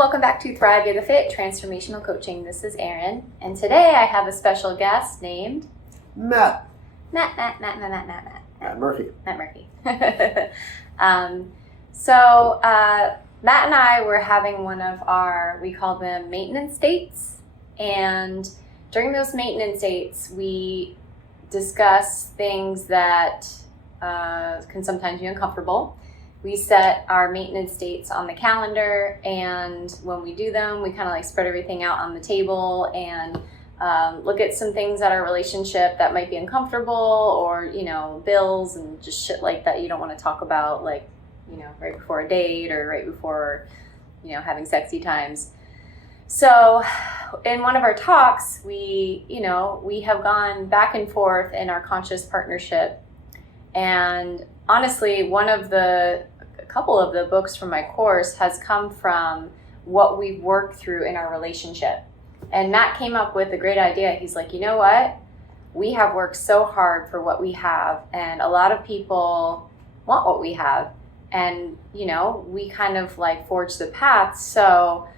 welcome back to Thrive Yoga Fit Transformational Coaching. This is Erin, and today I have a special guest named Matt Murphy. Matt Murphy. So Matt and I were having one of our, we call them maintenance dates, and during those maintenance dates, we discuss things that can sometimes be uncomfortable. We set our maintenance dates on the calendar, and when we do them, we kind of like spread everything out on the table and look at some things at our relationship that might be uncomfortable, or, you know, bills and just shit like that you don't want to talk about, like, you know, right before a date or right before, you know, having sexy times. So in one of our talks, we have gone back and forth in our conscious partnership. And honestly, a couple of the books from my course has come from what we've worked through in our relationship. And Matt came up with a great idea. He's like, you know what? We have worked so hard for what we have, and a lot of people want what we have. And, you know, we kind of like forged the path. So,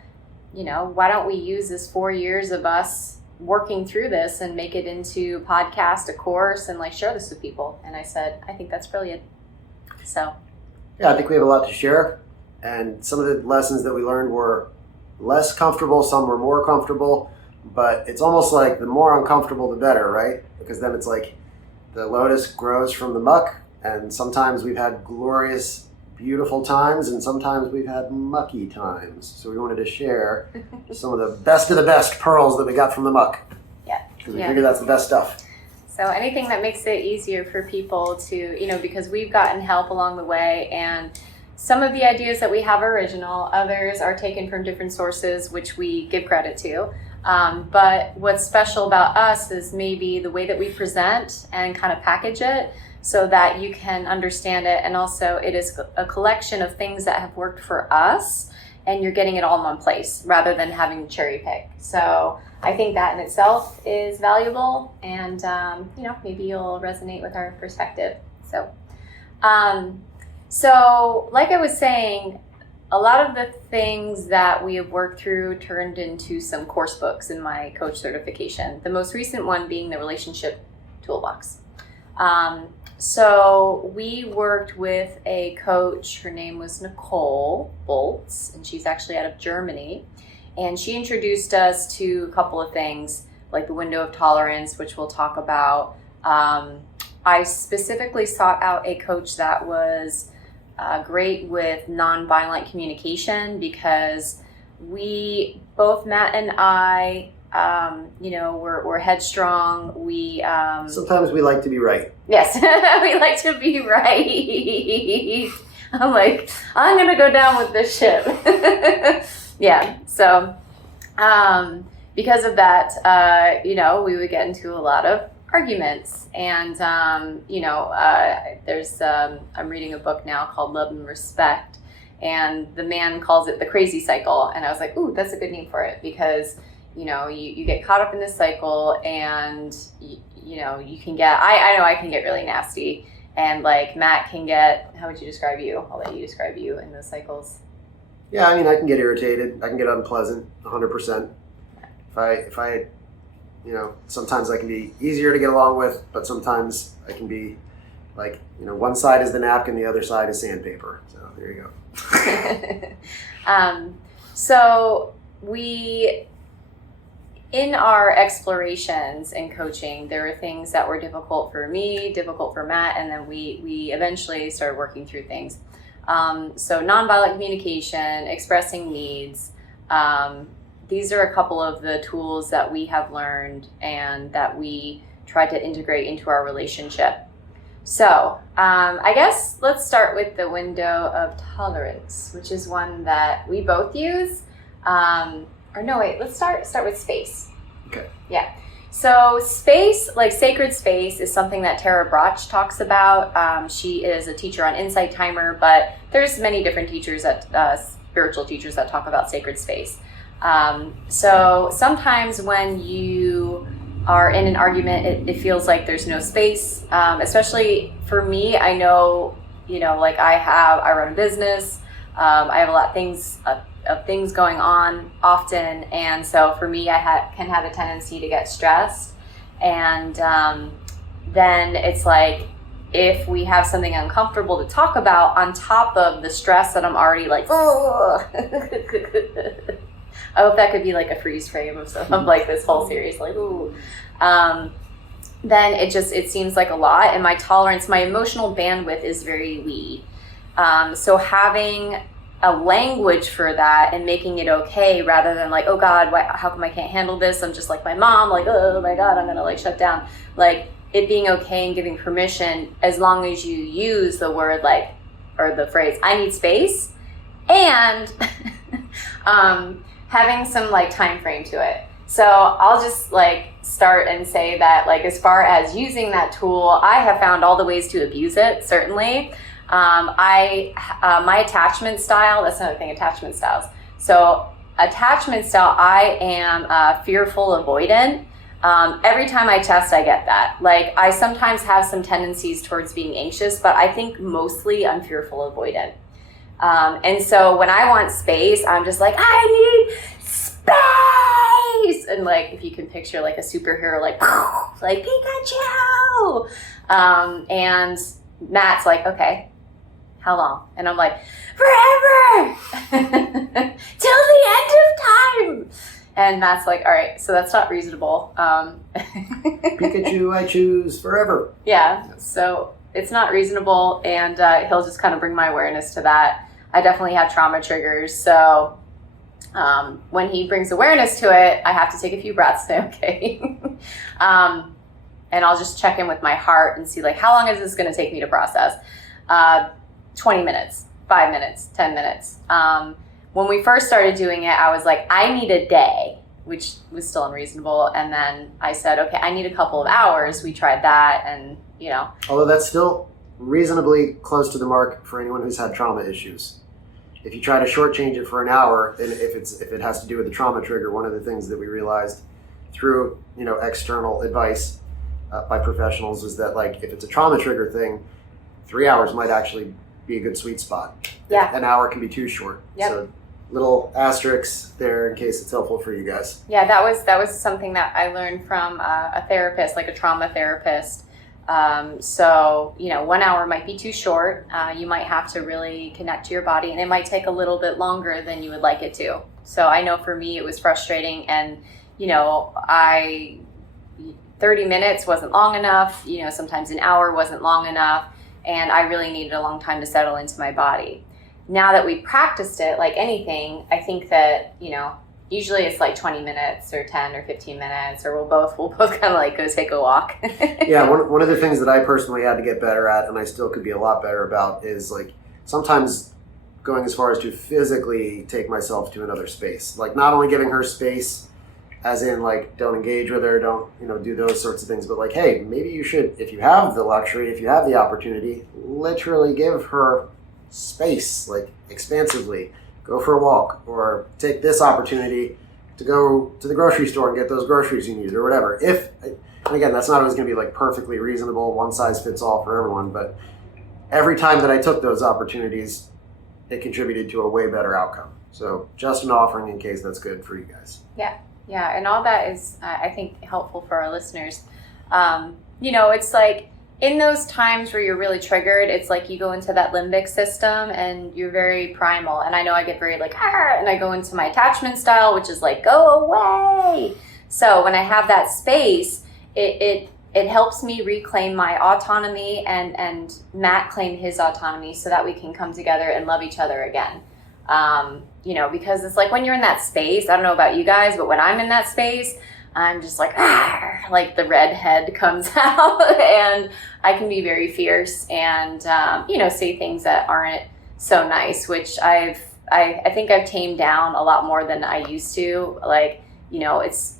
you know, why don't we use this 4 years of us working through this and make it into a podcast, a course, and like share this with people? And I said, I think that's brilliant. So yeah, I think we have a lot to share, and some of the lessons that we learned were less comfortable, some were more comfortable, but it's almost like the more uncomfortable the better, right? Because then it's like the lotus grows from the muck, and sometimes we've had glorious, beautiful times, and sometimes we've had mucky times. So we wanted to share some of the best pearls that we got from the muck. Yeah. Because we figure that's the best stuff. So anything that makes it easier for people to, you know, because we've gotten help along the way, and some of the ideas that we have are original, others are taken from different sources, which we give credit to. But what's special about us is maybe the way that we present and kind of package it so that you can understand it. And also it is a collection of things that have worked for us, and you're getting it all in one place rather than having to cherry pick. So I think that in itself is valuable, and you know, maybe you'll resonate with our perspective. So like I was saying, a lot of the things that we have worked through turned into some course books in my coach certification. The most recent one being the Relationship Toolbox. So we worked with a coach. Her name was Nicole Boltz, and she's actually out of Germany. And she introduced us to a couple of things, like the window of tolerance, which we'll talk about. I specifically sought out a coach that was great with nonviolent communication, because both Matt and I, you know, we're headstrong. Sometimes we like to be right. Yes, we like to be right. I'm like, I'm gonna go down with this ship. Yeah. So, because of that, you know, we would get into a lot of arguments, and you know, I'm reading a book now called Love and Respect, and the man calls it the crazy cycle, and I was like, ooh, that's a good name for it, because you know, you get caught up in this cycle, and you know, you can get, I know I can get really nasty, and like Matt can get, how would you describe you? I'll let you describe you in those cycles. Yeah, I mean, I can get irritated. I can get unpleasant, 100%. If I, you know, sometimes I can be easier to get along with, but sometimes I can be like, you know, one side is the napkin, the other side is sandpaper. So there you go. So in our explorations and coaching, there were things that were difficult for me, difficult for Matt, and then we eventually started working through things. So nonviolent communication, expressing needs, these are a couple of the tools that we have learned and that we try to integrate into our relationship. So I guess let's start with the window of tolerance, which is one that we both use. Let's start with space. Okay. Yeah. So space, like sacred space, is something that Tara Brach talks about. She is a teacher on Insight Timer, but there's many different teachers, spiritual teachers, that talk about sacred space. So sometimes when you are in an argument, it feels like there's no space. Especially for me, I know, you know, like I run a business. I have a lot of things, of things going on often. And so for me, can have a tendency to get stressed. And then it's like, if we have something uncomfortable to talk about on top of the stress that I'm already like, oh, I hope that could be like a freeze frame of like this whole series, like, ooh. Then it seems like a lot, and my tolerance, my emotional bandwidth is very wee. So having a language for that and making it okay, rather than like, oh God, how come I can't handle this? I'm just like my mom, like, oh my God, I'm gonna like shut down. Like it being okay and giving permission, as long as you use the word like, or the phrase, I need space, and having some like time frame to it. So I'll just like start and say that, like, as far as using that tool, I have found all the ways to abuse it, certainly. My attachment style, that's another thing, attachment styles. So attachment style, I am fearful avoidant. Every time I test, I get that. Like, I sometimes have some tendencies towards being anxious, but I think mostly I'm fearful avoidant. And so when I want space, I'm just like, I need space. And like, if you can picture like a superhero, like Pikachu. And Matt's like, okay, how long? And I'm like, forever, till the end of time. And Matt's like, all right, so that's not reasonable. Pikachu, I choose forever. Yeah, so it's not reasonable, and he'll just kind of bring my awareness to that. I definitely have trauma triggers, so when he brings awareness to it, I have to take a few breaths, say, okay. And I'll just check in with my heart and see, like, how long is this going to take me to process? 20 minutes, 5 minutes, 10 minutes. When we first started doing it, I was like, I need a day, which was still unreasonable. And then I said, okay, I need a couple of hours. We tried that, and, you know. Although that's still reasonably close to the mark for anyone who's had trauma issues. If you try to shortchange it for an hour, and if it has to do with the trauma trigger, one of the things that we realized through, you know, external advice by professionals is that, like, if it's a trauma trigger thing, 3 hours might actually be a good sweet spot. Yeah. An hour can be too short. Yep. So little asterisks there in case it's helpful for you guys. Yeah, that was something that I learned from a therapist, like a trauma therapist. So, you know, 1 hour might be too short. You might have to really connect to your body, and it might take a little bit longer than you would like it to. So I know for me it was frustrating, and, you know, 30 minutes wasn't long enough. You know, sometimes an hour wasn't long enough, and I really needed a long time to settle into my body. Now that we practiced it, like anything, I think that, you know, usually it's like 20 minutes or 10 or 15 minutes, or we'll both kind of like go take a walk. Yeah, one of the things that I personally had to get better at, and I still could be a lot better about, is like sometimes going as far as to physically take myself to another space. Like, not only giving her space, as in like, don't engage with her, don't, you know, do those sorts of things, but like, hey, maybe you should, if you have the luxury, if you have the opportunity, literally give her space, like expansively. Go for a walk, or take this opportunity to go to the grocery store and get those groceries you need, or whatever. And again, that's not always going to be like perfectly reasonable, one size fits all for everyone, but every time that I took those opportunities, it contributed to a way better outcome. So just an offering in case that's good for you guys. Yeah, and all that is, I think, helpful for our listeners. You know, it's like, in those times where you're really triggered, it's like you go into that limbic system and you're very primal. And I know I get very like, and I go into my attachment style, which is like, go away. So when I have that space, it helps me reclaim my autonomy, and Matt claim his autonomy, so that we can come together and love each other again. You know, because it's like when you're in that space, I don't know about you guys, but when I'm in that space, I'm just like the red head comes out, and I can be very fierce and, you know, say things that aren't so nice, which I think I've tamed down a lot more than I used to. Like, you know, it's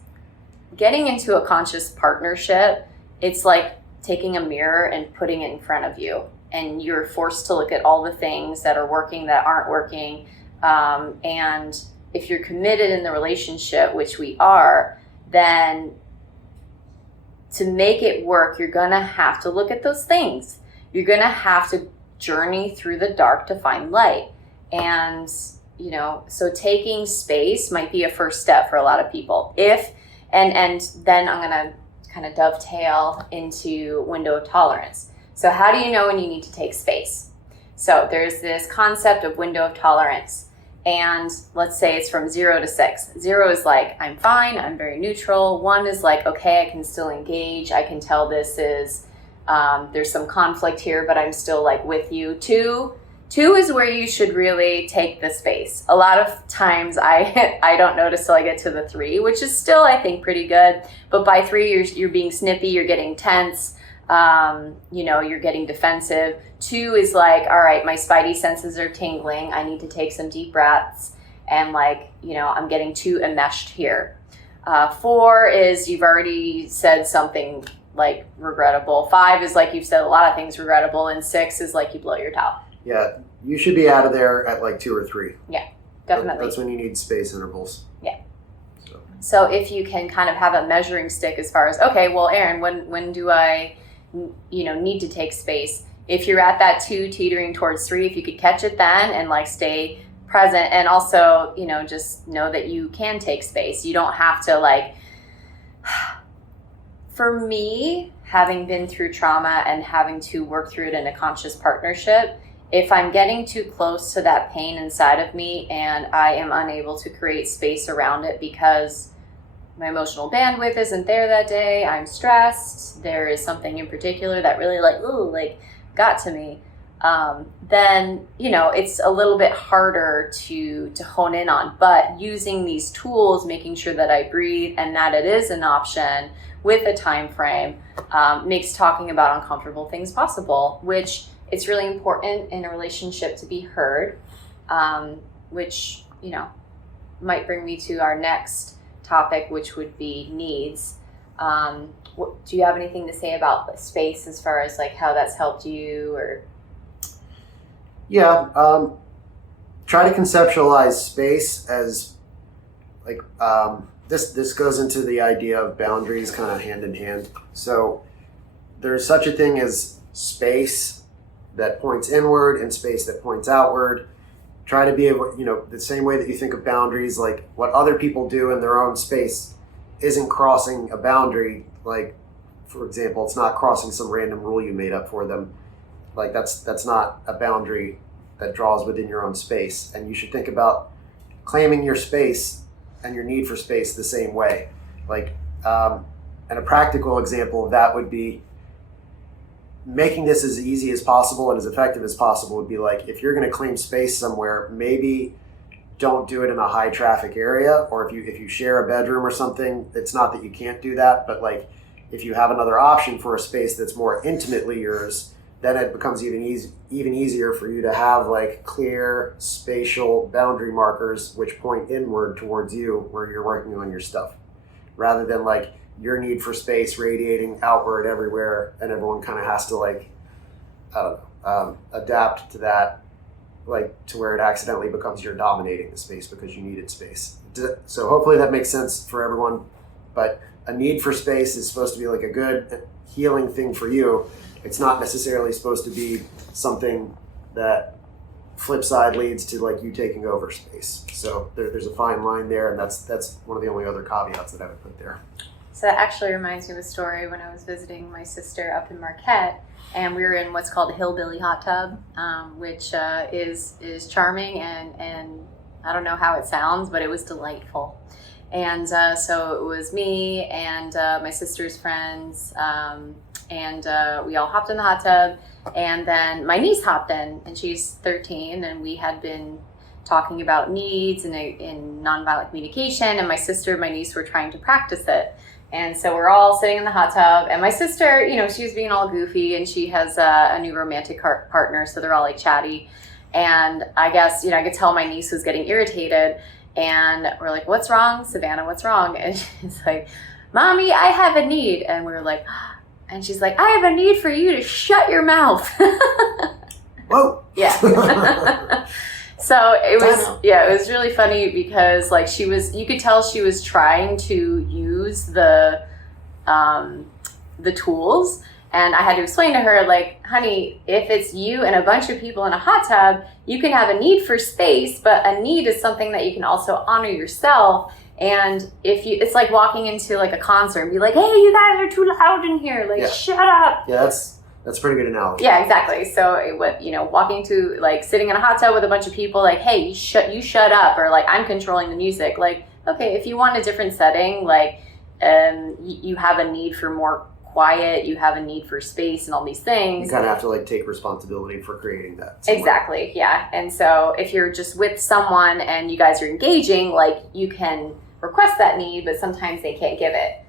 getting into a conscious partnership. It's like taking a mirror and putting it in front of you, and you're forced to look at all the things that are working, that aren't working. And if you're committed in the relationship, which we are, then to make it work, you're going to have to look at those things. You're going to have to journey through the dark to find light. And, so taking space might be a first step for a lot of people. And then I'm going to kind of dovetail into window of tolerance. So how do you know when you need to take space? So there's this concept of window of tolerance. And let's say it's from 0 to 6. 0 is like, I'm fine, I'm very neutral. 1 is like, okay, I can still engage. I can tell this is, there's some conflict here, but I'm still like with you. 2 is where you should really take the space. A lot of times I don't notice till I get to the 3, which is still, I think, pretty good. But by 3, you're being snippy, you're getting tense, you're getting defensive. 2 is like, all right, my spidey senses are tingling. I need to take some deep breaths. And I'm getting too enmeshed here. 4 is you've already said something like regrettable. 5 is like you've said a lot of things regrettable. And 6 is like you blow your top. Yeah, you should be out of there at like 2 or 3. Yeah, definitely. That's when you need space intervals. Yeah. So if you can kind of have a measuring stick as far as, okay, well, Erin, when do I, need to take space? If you're at that 2 teetering towards 3, if you could catch it then and like stay present, and also, just know that you can take space. You don't have to for me, having been through trauma and having to work through it in a conscious partnership, if I'm getting too close to that pain inside of me and I am unable to create space around it because my emotional bandwidth isn't there that day, I'm stressed, there is something in particular that really got to me, then, it's a little bit harder to hone in on. But using these tools, making sure that I breathe and that it is an option with a time frame, makes talking about uncomfortable things possible, which it's really important in a relationship to be heard, which, might bring me to our next topic, which would be needs. Do you have anything to say about space as far as how that's helped you? Or yeah, try to conceptualize space as this goes into the idea of boundaries kind of hand in hand. So there's such a thing as space that points inward and space that points outward. Try to be able, the same way that you think of boundaries, like what other people do in their own space isn't crossing a boundary. Like, for example, it's not crossing some random rule you made up for them. Like that's not a boundary that draws within your own space. And you should think about claiming your space and your need for space the same way. And a practical example of that would be making this as easy as possible and as effective as possible would be like, if you're going to claim space somewhere, maybe don't do it in a high traffic area, or if you share a bedroom or something, it's not that you can't do that, but if you have another option for a space that's more intimately yours, then it becomes even easier for you to have clear spatial boundary markers which point inward towards you where you're working on your stuff, rather than your need for space radiating outward everywhere, and everyone kind of has to adapt to that, to where it accidentally becomes you're dominating the space because you needed space. So hopefully that makes sense for everyone. But a need for space is supposed to be a good healing thing for you. It's not necessarily supposed to be something that flip side leads to you taking over space. So there's a fine line there, and that's one of the only other caveats that I would put there. So that actually reminds me of a story when I was visiting my sister up in Marquette, and we were in what's called a hillbilly hot tub, which is charming, and I don't know how it sounds, but it was delightful. And so it was me and my sister's friends, and we all hopped in the hot tub, and then my niece hopped in, and she's 13, and we had been talking about needs and in nonviolent communication, and my sister and my niece were trying to practice it. And so we're all sitting in the hot tub, and my sister, she was being all goofy, and she has a new romantic partner, so they're all chatty. And I guess, I could tell my niece was getting irritated, and we're like, "What's wrong, Savannah? What's wrong?" And she's like, "Mommy, I have a need." And we're like, and she's like, "I have a need for you to shut your mouth." Whoa. Yeah. So it was really funny because you could tell she was trying to use the tools, And I had to explain to her, like, honey, if it's you and a bunch of people in a hot tub, you can have a need for space, but a need is something that you can also honor yourself. And it's like walking into like a concert and be like, hey, you guys are too loud in here. Like, shut up. Yeah, that's a pretty good analogy. Yeah, exactly. So, walking to, like, sitting in a hot tub with a bunch of people, like, hey, you shut up, or like, I'm controlling the music. Like, okay, if you want a different setting, like, you have a need for more quiet, you have a need for space and all these things. You kind of have to like take responsibility for creating that somewhere. Exactly, yeah. And so if you're just with someone and you guys are engaging, like, you can request that need, but sometimes they can't give it,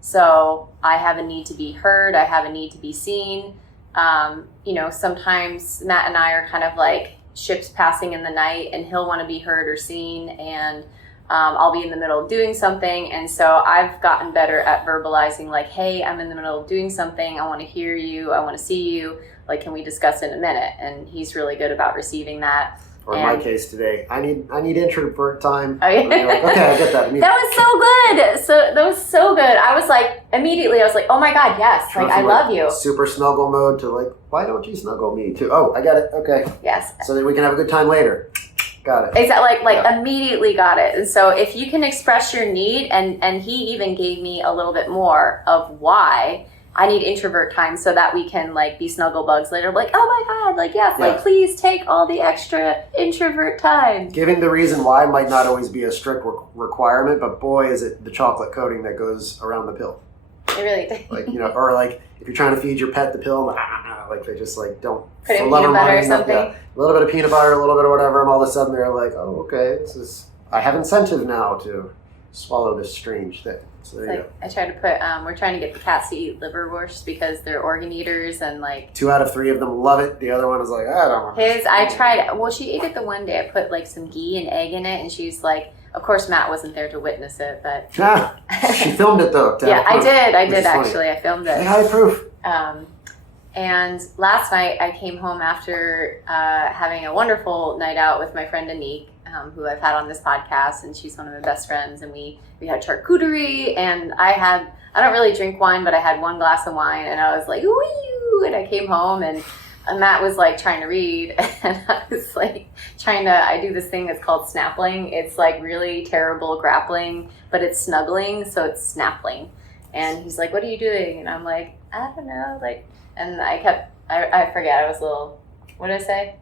so I have a need to be heard, I have a need to be seen. Sometimes Matt and I are kind of like ships passing in the night, and he'll want to be heard or seen, and I'll be in the middle of doing something. And so I've gotten better at verbalizing, like, hey, I'm in the middle of doing something. I want to hear you. I want to see you. Like, can we discuss in a minute? And he's really good about receiving that. Or in my case today, I need introvert time. Oh, yeah. Like, okay, I get that. That was so good. That was so good. I was like, immediately, oh my God, yes. Like, I love you. Super snuggle mode to like, why don't you snuggle me too? Oh, I got it. Okay. Yes. So that we can have a good time later. Got it. Exactly. Immediately got it. And so if you can express your need, and he even gave me a little bit more of why I need introvert time, so that we can like be snuggle bugs later. Like, oh my God, like, yes, like, please take all the extra introvert time. Giving the reason why might not always be a strict requirement, but boy, is it the chocolate coating that goes around the pill. It really does. Like, or like if you're trying to feed your pet the pill, like they just like don't put in peanut butter or something. A little bit of peanut butter, a little bit of whatever, and all of a sudden they're like, oh, okay, I have incentive now to swallow this strange thing. So there you go. I try to put, we're trying to get the cats to eat liverwurst because they're organ eaters, and like 2 out of 3 of them love it. The other one is like, I don't want it. I tried, well, she ate it the one day. I put like some ghee and egg in it, and she's like, of course Matt wasn't there to witness it, but. She filmed it though. Yeah, I did actually. I filmed it. High proof. And last night I came home after having a wonderful night out with my friend Anique, who I've had on this podcast, and she's one of my best friends. And we had charcuterie, and I don't really drink wine, but I had 1 glass of wine, and I was like, ooh, and I came home, and Matt was like trying to read, and I was like I do this thing that's called snappling. It's like really terrible grappling, but it's snuggling, so it's snappling. And he's like, what are you doing? And I'm like, I don't know, like. And I forget, I was a little, what did I say?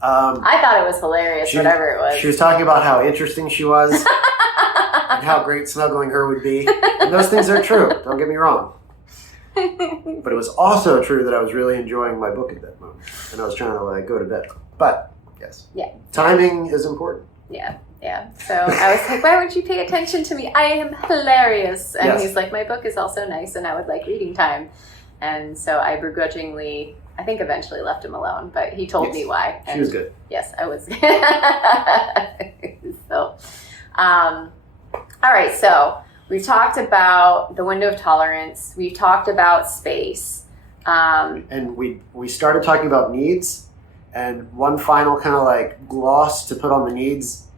I thought it was hilarious, whatever it was. She was talking about how interesting she was and how great snuggling her would be. And those things are true, don't get me wrong. But it was also true that I was really enjoying my book at that moment. And I was trying to like go to bed. But, yes. Yeah. Timing is important. Yeah. So I was like, why would you pay attention to me? I am hilarious. And he's like, my book is also nice, and I would like reading time. And so I begrudgingly, I think eventually left him alone, but he told me why. She was good. Yes, I was. So, all right. So we talked about the window of tolerance. We've talked about space. And we started talking about needs, and one final kind of like gloss to put on the needs.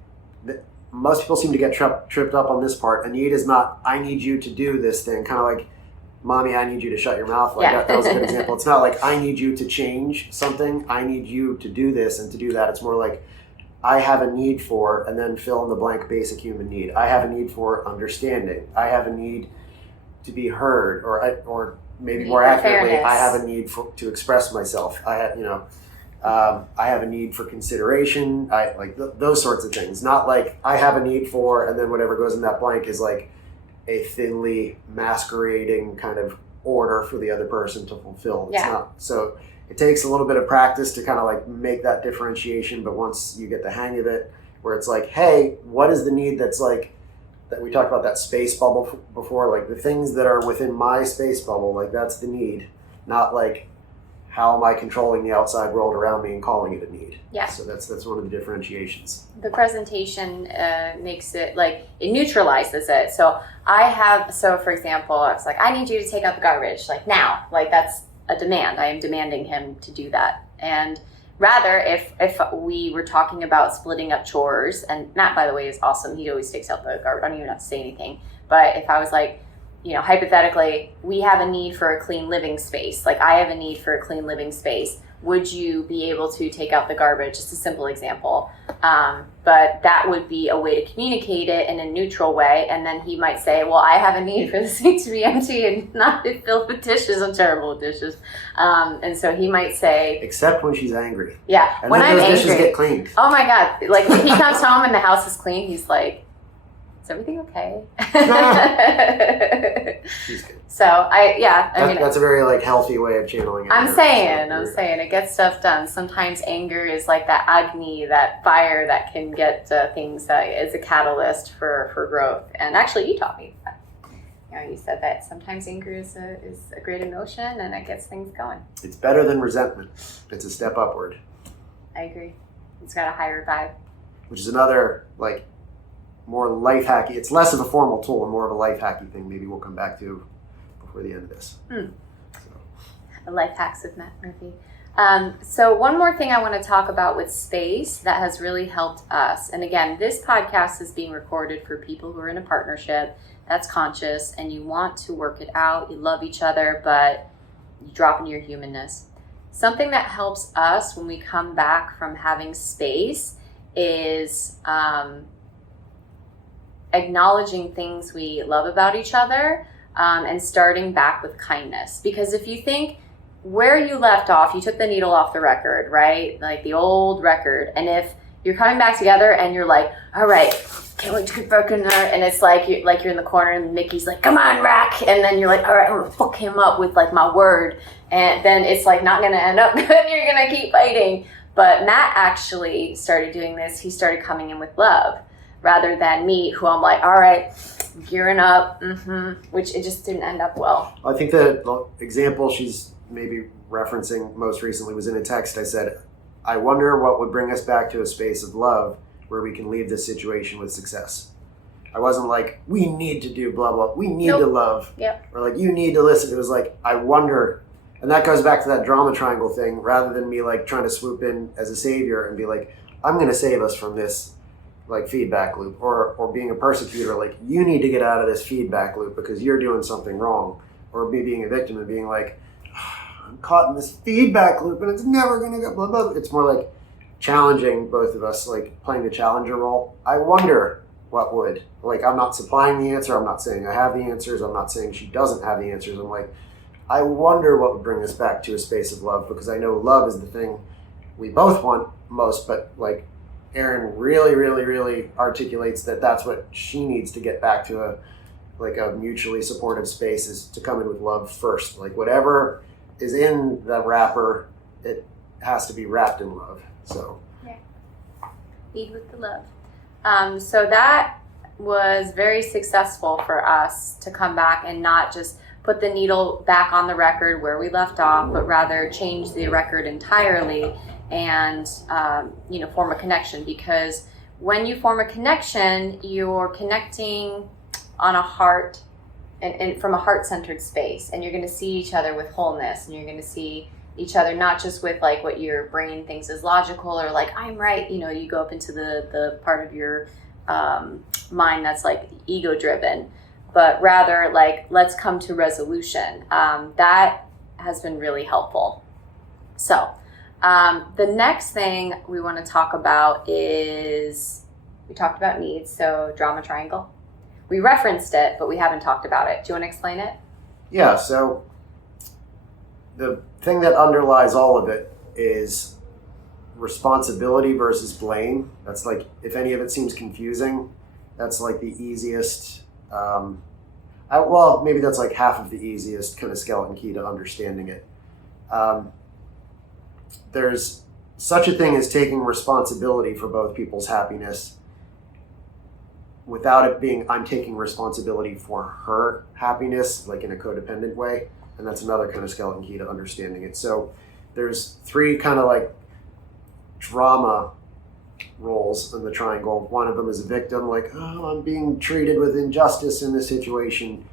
Most people seem to get tripped up on this part. A need is not, I need you to do this thing, kind of like, Mommy, I need you to shut your mouth. Like that was a good example. It's not like, I need you to change something. I need you to do this and to do that. It's more like, I have a need for, and then fill in the blank basic human need. I have a need for understanding. I have a need to be heard, or maybe more accurately, fairness. I have a need to express myself. I have a need for consideration. Those sorts of things. Not like I have a need for, and then whatever goes in that blank is like a thinly masquerading kind of order for the other person to fulfill. It's not. So it takes a little bit of practice to kind of like make that differentiation, but once you get the hang of it, where it's like, hey, what is the need that's like, that we talked about that space bubble before, like the things that are within my space bubble, like that's the need, not like, how am I controlling the outside world around me and calling it a need? Yeah. So that's one of the differentiations. The presentation makes it like, it neutralizes it. So for example, I was like, I need you to take out the garbage, like now, like that's a demand. I am demanding him to do that. And rather, if we were talking about splitting up chores, and Matt, by the way, is awesome. He always takes out the garbage. I don't even have to say anything. But if I was like, hypothetically, we have a need for a clean living space. Like I have a need for a clean living space. Would you be able to take out the garbage? Just a simple example. But that would be a way to communicate it in a neutral way. And then he might say, well, I have a need for the sink to be empty and not be filled with dishes. I'm terrible with dishes. And so he might say... Except when she's angry. Yeah. And when then I'm those angry. dishes get cleaned. Oh my God. Like if he comes home and the house is clean, he's like, is everything okay? She's good. So That's a very like healthy way of channeling it. I'm saying it gets stuff done. Sometimes anger is like that Agni, that fire that can get things that is a catalyst for growth. And actually, you taught me that. You said that sometimes anger is a great emotion and it gets things going. It's better than resentment. It's a step upward. I agree. It's got a higher vibe. Which is another like more life hacky. It's less of a formal tool and more of a life hacky thing. Maybe we'll come back to before the end of this. Life hacks with Matt Murphy. So one more thing I want to talk about with space that has really helped us. And again, this podcast is being recorded for people who are in a partnership that's conscious and you want to work it out. You love each other, but you drop into your humanness. Something that helps us when we come back from having space is acknowledging things we love about each other and starting back with kindness. Because if you think where you left off, you took the needle off the record, right? Like the old record. And if you're coming back together and you're like, all right, can't wait to get back in there. And it's like you're in the corner and Mickey's like, come on, Rack. And then you're like, all right, I'm gonna fuck him up with like my word. And then it's like not gonna end up good. You're gonna keep fighting. But Matt actually started doing this. He started coming in with love rather than me, who I'm like, all right, gearing up, which it just didn't end up well. I think the example she's maybe referencing most recently was in a text. I said, I wonder what would bring us back to a space of love where we can leave this situation with success. I wasn't like, we need to do blah, blah. We need to love. Yep. Or like, you need to listen. It was like, I wonder. And that goes back to that drama triangle thing, rather than me like trying to swoop in as a savior and be like, I'm going to save us from this like feedback loop, or being a persecutor, like you need to get out of this feedback loop because you're doing something wrong, or me being a victim and being like, I'm caught in this feedback loop and it's never going to go blah, blah. It's more like challenging both of us, like playing the challenger role. I wonder what would, like, I'm not supplying the answer. I'm not saying I have the answers. I'm not saying she doesn't have the answers. I'm like, I wonder what would bring us back to a space of love, because I know love is the thing we both want most, but like Erin really, really, really articulates that that's what she needs to get back to a mutually supportive space, is to come in with love first. Like whatever is in the wrapper, it has to be wrapped in love. So yeah, lead with the love. So that was very successful for us to come back and not just put the needle back on the record where we left off, but rather change the record entirely and form a connection. Because when you form a connection, you're connecting on a heart and from a heart-centered space, and you're going to see each other with wholeness, and you're going to see each other not just with like what your brain thinks is logical or like I'm right. You go up into the part of your mind that's like ego driven, but rather like let's come to resolution. That has been really helpful. So the next thing we want to talk about is, we talked about needs, so drama triangle. We referenced it, but we haven't talked about it. Do you want to explain it? Yeah, so the thing that underlies all of it is responsibility versus blame. That's like, if any of it seems confusing, that's like the easiest, maybe that's like half of the easiest kind of skeleton key to understanding it. There's such a thing as taking responsibility for both people's happiness without it being, I'm taking responsibility for her happiness, like in a codependent way. And that's another kind of skeleton key to understanding it. So there's three kind of like drama roles in the triangle. One of them is a victim, like, oh, I'm being treated with injustice in this situation.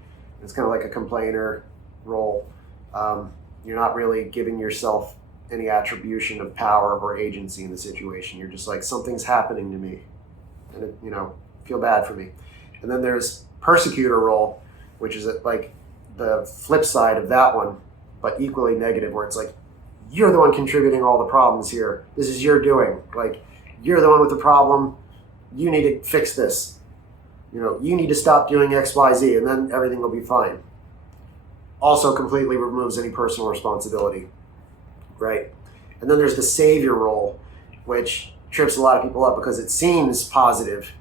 It's kind of like a complainer role. You're not really giving yourself any attribution of power or agency in the situation. You're just like, something's happening to me, and it, feel bad for me. And then there's persecutor role, which is like the flip side of that one, but equally negative, where it's like, you're the one contributing all the problems here. This is your doing. Like, you're the one with the problem. You need to fix this. You need to stop doing X, Y, Z, and then everything will be fine. Also completely removes any personal responsibility, right? And then there's the savior role, which trips a lot of people up because it seems positive.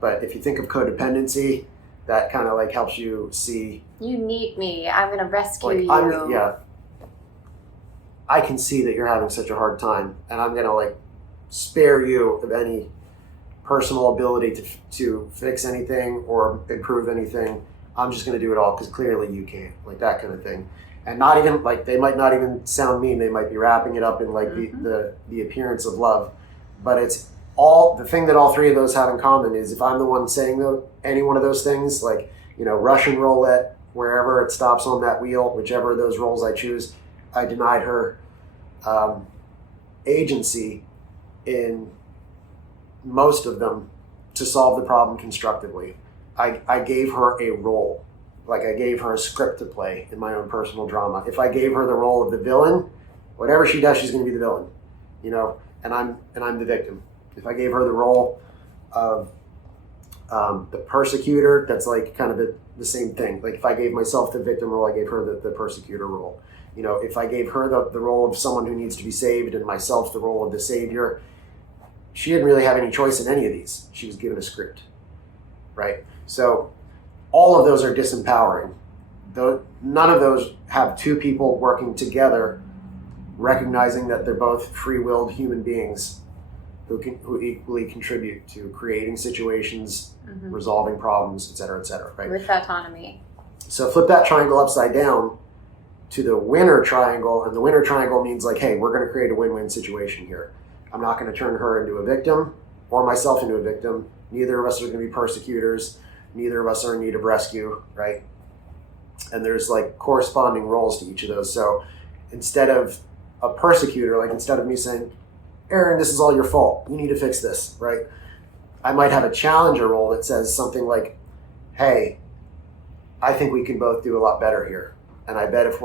But if you think of codependency, that kind of like helps you see. You need me. I'm going to rescue like, you. I can see that you're having such a hard time, and I'm going to like spare you of any personal ability to fix anything or improve anything. I'm just going to do it all because clearly you can't, like that kind of thing. And not even like, they might not even sound mean. They might be wrapping it up in like the appearance of love, but it's all the thing that all three of those have in common is if I'm the one saying any one of those things, like, Russian roulette, wherever it stops on that wheel, whichever of those roles I choose, I denied her agency in most of them to solve the problem constructively. I gave her a role. Like I gave her a script to play in my own personal drama. If I gave her the role of the villain, whatever she does, she's going to be the villain, and I'm the victim. If I gave her the role of the persecutor, that's like kind of the same thing. Like if I gave myself the victim role, I gave her the persecutor role. If I gave her the role of someone who needs to be saved and myself the role of the savior, she didn't really have any choice in any of these. She was given a script, right? So all of those are disempowering. None of those have two people working together, recognizing that they're both free-willed human beings who equally contribute to creating situations, resolving problems, et cetera, right? With autonomy. So flip that triangle upside down to the winner triangle, and the winner triangle means like, hey, we're going to create a win-win situation here. I'm not going to turn her into a victim or myself into a victim. Neither of us are going to be persecutors. Neither of us are in need of rescue, right? And there's like corresponding roles to each of those. So instead of a persecutor, like instead of me saying, Erin, this is all your fault, you need to fix this, right? I might have a challenger role that says something like, hey, I think we can both do a lot better here. And I bet if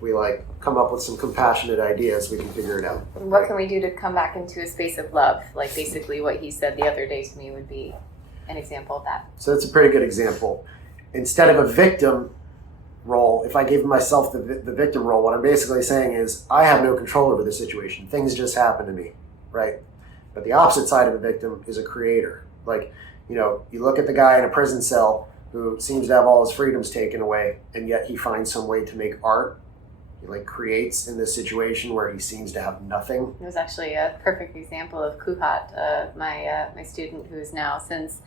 we like come up with some compassionate ideas, we can figure it out. What can we do to come back into a space of love? Like basically what he said the other day to me would be an example of that. So that's a pretty good example. Instead of a victim role, if I gave myself the victim role, what I'm basically saying is I have no control over the situation. Things just happen to me, right? But the opposite side of a victim is a creator. Like, you look at the guy in a prison cell who seems to have all his freedoms taken away, and yet he finds some way to make art. He like creates in this situation where he seems to have nothing. It was actually a perfect example of Kuhat, my student who is now since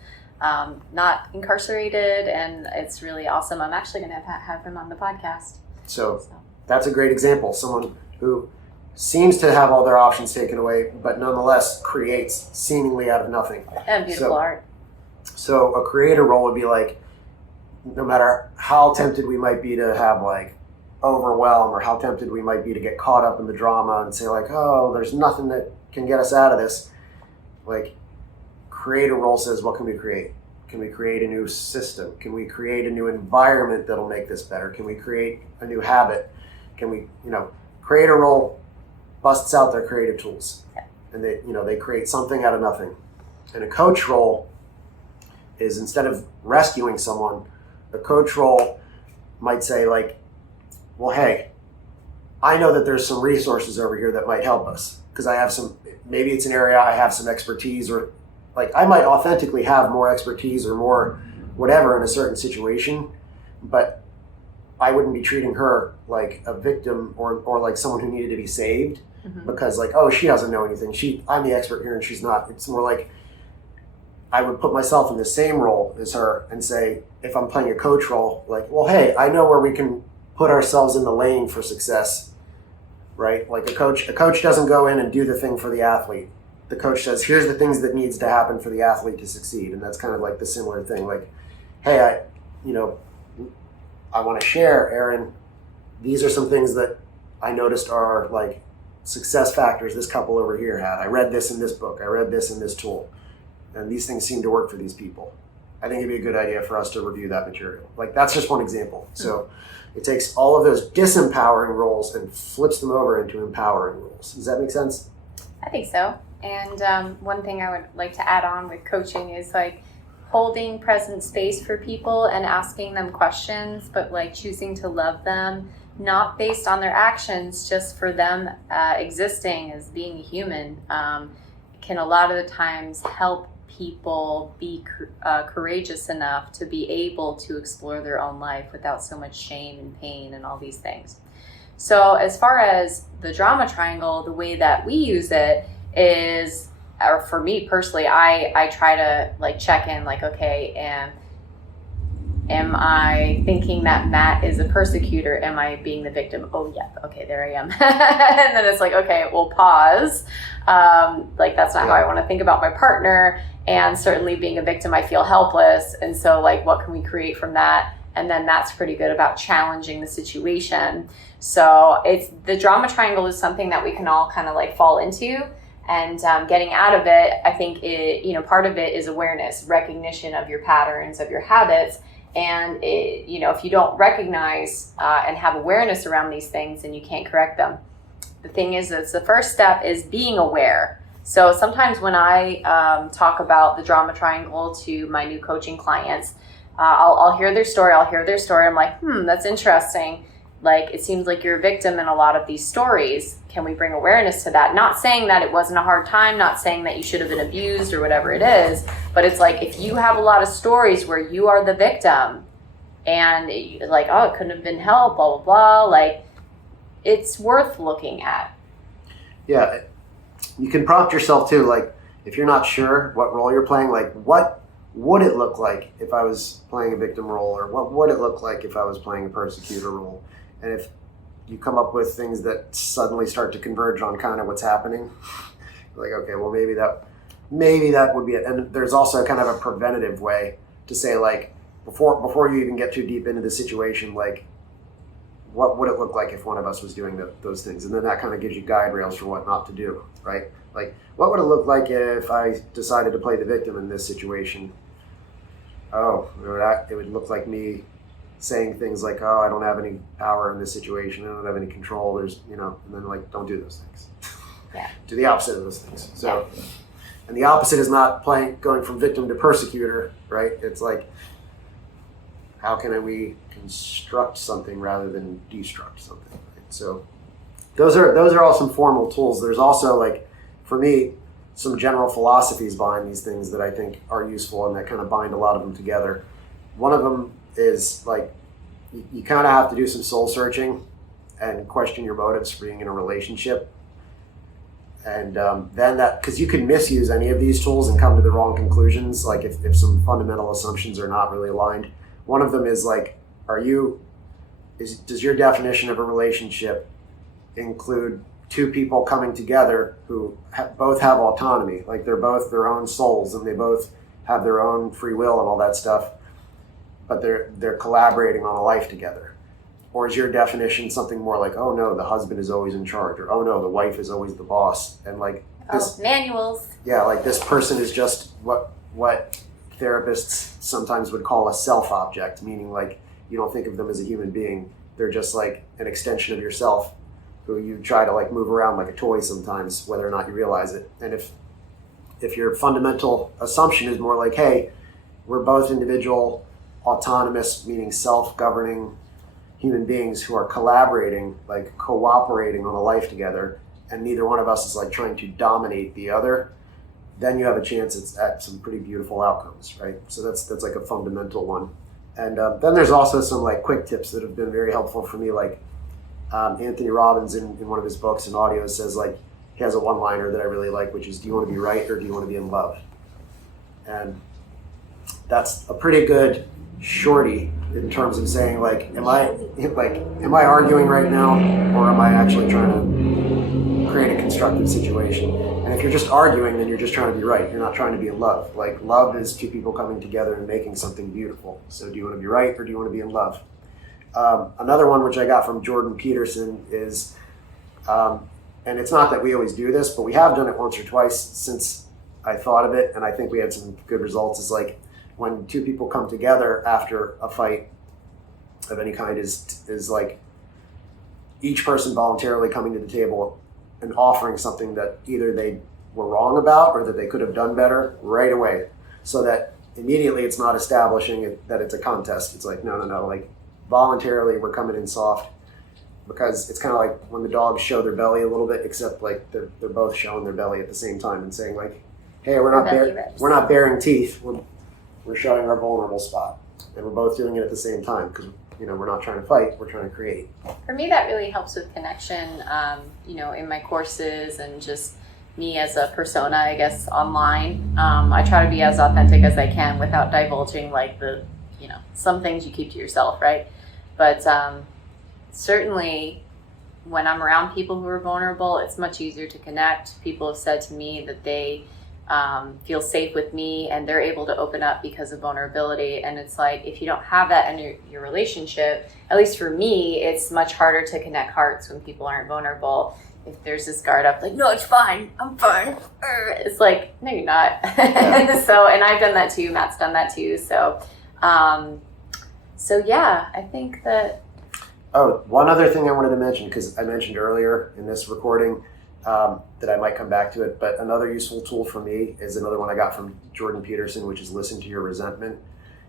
not incarcerated, and it's really awesome. I'm actually going to have him on the podcast. So that's a great example. Someone who seems to have all their options taken away, but nonetheless creates seemingly out of nothing. And beautiful art. So a creator role would be like, no matter how tempted we might be to have like overwhelm, or how tempted we might be to get caught up in the drama and say like, oh, there's nothing that can get us out of this. Like, creator role says, what can we create? Can we create a new system? Can we create a new environment that'll make this better? Can we create a new habit? Can we, creator role busts out their creative tools, and they create something out of nothing. And a coach role is, instead of rescuing someone, the coach role might say like, well, hey, I know that there's some resources over here that might help us because I have maybe it's an area I have some expertise, or like I might authentically have more expertise or more whatever in a certain situation, but I wouldn't be treating her like a victim or like someone who needed to be saved because like, oh, she doesn't know anything. I'm the expert here and she's not. It's more like I would put myself in the same role as her and say, if I'm playing a coach role, like, well, hey, I know where we can put ourselves in the lane for success, right? Like a coach doesn't go in and do the thing for the athlete. The coach says, here's the things that needs to happen for the athlete to succeed. And that's kind of like the similar thing. Like, hey, I want to share, Erin, these are some things that I noticed are like success factors this couple over here had. I read this in this book. I read this in this tool. And these things seem to work for these people. I think it'd be a good idea for us to review that material. Like, that's just one example. So it takes all of those disempowering roles and flips them over into empowering roles. Does that make sense? I think so. And one thing I would like to add on with coaching is like holding present space for people and asking them questions, but like choosing to love them, not based on their actions, just for them existing as being a human, can a lot of the times help people be courageous enough to be able to explore their own life without so much shame and pain and all these things. So as far as the drama triangle, the way that we use it is, or for me personally, I try to like check in, like, okay, am I thinking that Matt is a persecutor? Am I being the victim? Oh yeah, okay, there I am. And then it's like, okay, we'll pause. Like, that's not how I want to think about my partner. And certainly being a victim, I feel helpless. And so like, what can we create from that? And then that's pretty good about challenging the situation. So it's, the drama triangle is something that we can all kind of like fall into. And getting out of it, I think it, part of it is awareness, recognition of your patterns, of your habits. And it, if you don't recognize and have awareness around these things, then you can't correct them. The thing is, the first step is being aware. So sometimes when I talk about the drama triangle to my new coaching clients, I'll hear their story. I'm like, that's interesting. Like, it seems like you're a victim in a lot of these stories. Can we bring awareness to that? Not saying that it wasn't a hard time, not saying that you should have been abused or whatever it is, but it's like, if you have a lot of stories where you are the victim and it's like, oh, it couldn't have been helped, blah, blah, blah, like, it's worth looking at. Yeah. You can prompt yourself too, like, if you're not sure what role you're playing, like, what would it look like if I was playing a victim role, or what would it look like if I was playing a persecutor role? And if you come up with things that suddenly start to converge on kind of what's happening, like, okay, well, maybe that would be it. And there's also kind of a preventative way to say, like, before you even get too deep into the situation, like, what would it look like if one of us was doing those things? And then that kind of gives you guide rails for what not to do, right? Like, what would it look like if I decided to play the victim in this situation? Oh, it would look like me saying things like, oh, I don't have any power in this situation, I don't have any control, there's, and then like, don't do those things. Yeah. Do the opposite of those things. So, yeah. And the opposite is not going from victim to persecutor, right? It's like, how can we construct something rather than destruct something? Right? So those are all some formal tools. There's also, like, for me, some general philosophies behind these things that I think are useful and that kind of bind a lot of them together. One of them is, like, you kind of have to do some soul searching and question your motives for being in a relationship. And then because you can misuse any of these tools and come to the wrong conclusions, like if some fundamental assumptions are not really aligned. One of them is, like, does your definition of a relationship include two people coming together who both have autonomy, like they're both their own souls and they both have their own free will and all that stuff, but they're collaborating on a life together? Or is your definition something more like, oh no, the husband is always in charge, or oh no, the wife is always the boss, and like this, manuals. Yeah, like this person is just what therapists sometimes would call a self-object, meaning like you don't think of them as a human being. They're just like an extension of yourself who you try to like move around like a toy sometimes, whether or not you realize it. And if your fundamental assumption is more like, hey, we're both individual, autonomous, meaning self-governing human beings who are collaborating, like cooperating on a life together, and neither one of us is like trying to dominate the other, then you have a chance at some pretty beautiful outcomes, right? So that's like a fundamental one. And then there's also some like quick tips that have been very helpful for me. Like Anthony Robbins in one of his books and audios says, like, he has a one-liner that I really like, which is, do you want to be right or do you want to be in love? And that's a pretty good shorty in terms of saying, like, am I arguing right now, or am I actually trying to create a constructive situation? And if you're just arguing, then you're just trying to be right. You're not trying to be in love. Like, love is two people coming together and making something beautiful. So do you want to be right or do you want to be in love? Another one which I got from Jordan Peterson is, and it's not that we always do this, but we have done it once or twice since I thought of it, and I think we had some good results, is like, when two people come together after a fight of any kind is like each person voluntarily coming to the table and offering something that either they were wrong about or that they could have done better right away, so that immediately it's not establishing that it's a contest. It's like, no, like voluntarily we're coming in soft, because it's kind of like when the dogs show their belly a little bit, except like they're both showing their belly at the same time and saying like, hey, we're not baring teeth, we're showing our vulnerable spot, and we're both doing it at the same time, because we're not trying to fight, we're trying to create. For me, that really helps with connection, in my courses and just me as a persona, I guess, online. I try to be as authentic as I can without divulging like some things you keep to yourself, right? But certainly when I'm around people who are vulnerable, it's much easier to connect. People have said to me that they feel safe with me and they're able to open up because of vulnerability. And it's like, if you don't have that in your relationship, at least for me, it's much harder to connect hearts when people aren't vulnerable. If there's this guard up, like, no, it's fine, I'm fine. It's like, no, you're not. So, and I've done that too. Matt's done that too. So yeah, I think that. Oh, one other thing I wanted to mention, because I mentioned earlier in this recording that I might come back to it, but another useful tool for me is another one I got from Jordan Peterson, which is listen to your resentment.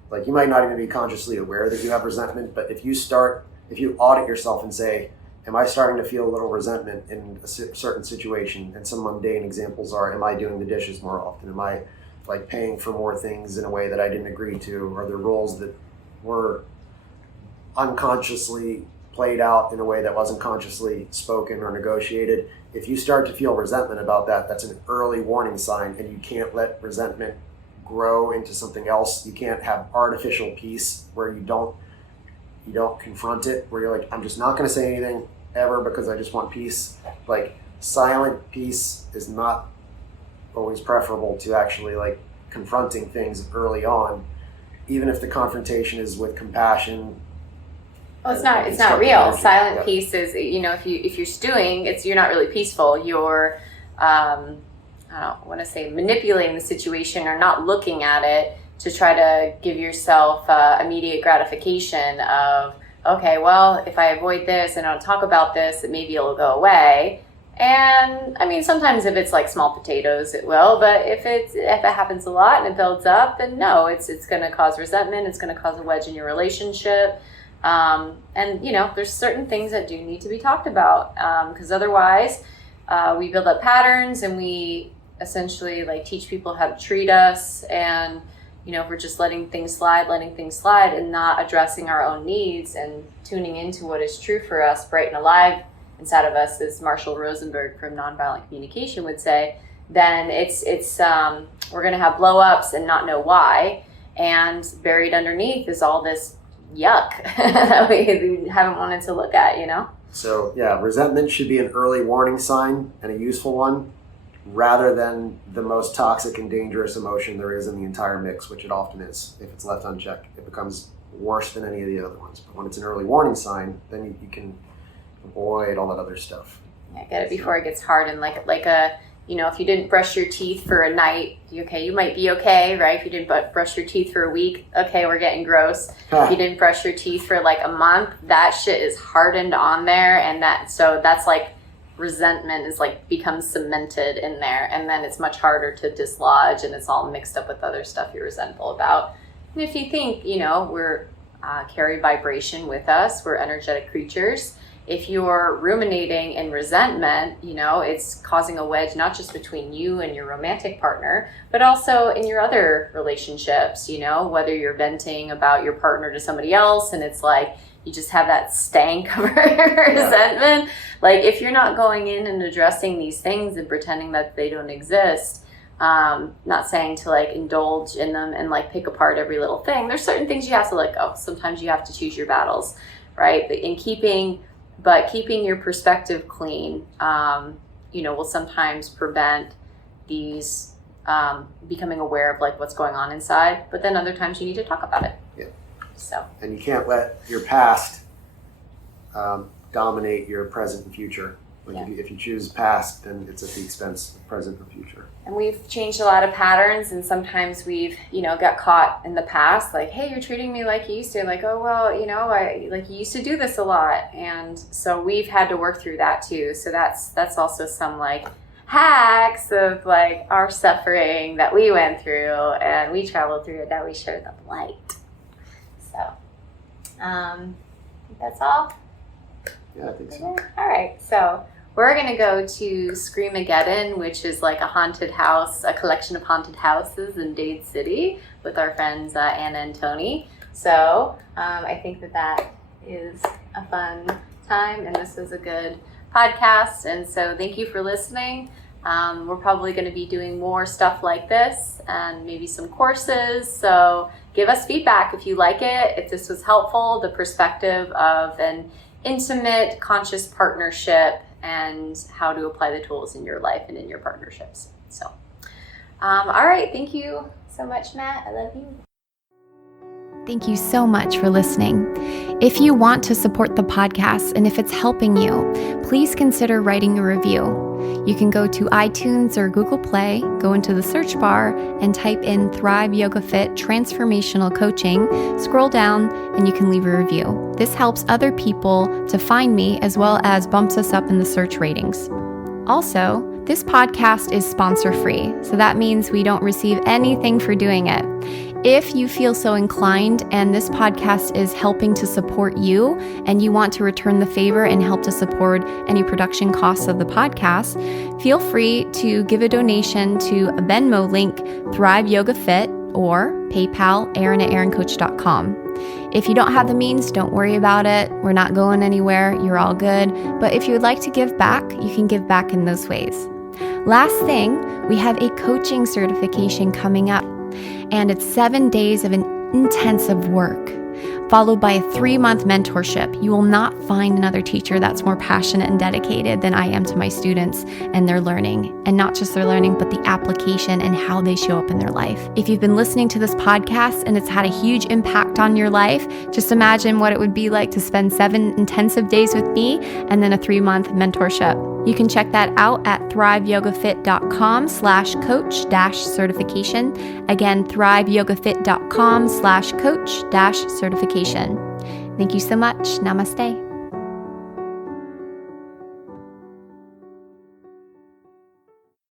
Like, you might not even be consciously aware that you have resentment, but if you audit yourself and say, am I starting to feel a little resentment in a certain situation? And some mundane examples are, am I doing the dishes more often? Am I like paying for more things in a way that I didn't agree to? Are there roles that were unconsciously played out in a way that wasn't consciously spoken or negotiated? If you start to feel resentment about that, that's an early warning sign, and you can't let resentment grow into something else. You can't have artificial peace where you don't confront it, where you're like, I'm just not going to say anything ever because I just want peace. Like, silent peace is not always preferable to actually like confronting things early on, even if the confrontation is with compassion. Well, it's not real. Energy. Silent peace is, if you're stewing, you're not really peaceful. You're, I don't want to say manipulating the situation or not looking at it to try to give yourself immediate gratification of, okay, well, if I avoid this and I don't talk about this, maybe it'll go away. And I mean, sometimes if it's like small potatoes, it will. But if it happens a lot and it builds up, then no, it's going to cause resentment. It's going to cause a wedge in your relationship. And there's certain things that do need to be talked about, because otherwise we build up patterns and we essentially like teach people how to treat us. And if we're just letting things slide and not addressing our own needs and tuning into what is true for us, bright and alive inside of us, as Marshall Rosenberg from Nonviolent Communication would say, then it's we're going to have blow-ups and not know why. And buried underneath is all this yuck that we haven't wanted to look at, So yeah, resentment should be an early warning sign and a useful one, rather than the most toxic and dangerous emotion there is in the entire mix, which it often is. If it's left unchecked, it becomes worse than any of the other ones. But when it's an early warning sign, then you can avoid all that other stuff. Yeah, get it before it gets hard. And like if you didn't brush your teeth for a night, you might be okay, right? If you didn't brush your teeth for a week, okay, we're getting gross. If you didn't brush your teeth for like a month, that shit is hardened on there, and that's like resentment is like becomes cemented in there, and then it's much harder to dislodge, and it's all mixed up with other stuff you're resentful about. And if you think, we're carry vibration with us, we're energetic creatures. If you're ruminating in resentment, it's causing a wedge not just between you and your romantic partner, but also in your other relationships, whether you're venting about your partner to somebody else and it's like you just have that stank of resentment. Like, if you're not going in and addressing these things and pretending that they don't exist, not saying to like indulge in them and like pick apart every little thing. There's certain things you have to let go. Sometimes you have to choose your battles, right? But keeping your perspective clean, will sometimes prevent these becoming aware of like what's going on inside. But then other times you need to talk about it. Yeah. So. And you can't let your past dominate your present and future. Like Yeah. if you choose past, then it's at the expense of present or future. And we've changed a lot of patterns, and sometimes we've, got caught in the past, like, hey, you're treating me like you used to. Like, oh, well, I like you used to do this a lot. And so we've had to work through that too. So that's also some like hacks of like our suffering that we went through and we traveled through it, that we share the light. So I think that's all. Yeah, I think so. All right. So we're going to go to Screamageddon, which is like a haunted house, a collection of haunted houses in Dade City with our friends Anna and Tony. So I think that is a fun time, and this is a good podcast. And so thank you for listening. We're probably going to be doing more stuff like this and maybe some courses. So give us feedback if you like it, if this was helpful, the perspective of an intimate, conscious partnership and how to apply the tools in your life and in your partnerships. So, all right. Thank you so much, Matt. I love you. Thank you so much for listening. If you want to support the podcast and if it's helping you, please consider writing a review. You can go to iTunes or Google Play, go into the search bar and type in Thrive Yoga Fit Transformational Coaching, scroll down, and you can leave a review. This helps other people to find me as well as bumps us up in the search ratings. Also, this podcast is sponsor-free, so that means we don't receive anything for doing it. If you feel so inclined and this podcast is helping to support you and you want to return the favor and help to support any production costs of the podcast, feel free to give a donation to a Venmo link, Thrive Yoga Fit, or PayPal, Erin@erincoach.com. If you don't have the means, don't worry about it. We're not going anywhere. You're all good. But if you would like to give back, you can give back in those ways. Last thing, we have a coaching certification coming up, and it's 7 days of an intensive work, followed by a 3-month mentorship. You will not find another teacher that's more passionate and dedicated than I am to my students and their learning, and not just their learning, but the application and how they show up in their life. If you've been listening to this podcast and it's had a huge impact on your life, just imagine what it would be like to spend 7 intensive days with me and then a 3-month mentorship. You can check that out at thriveyogafit.com/coach-certification. Again, thriveyogafit.com/coach-certification. Thank you so much. Namaste.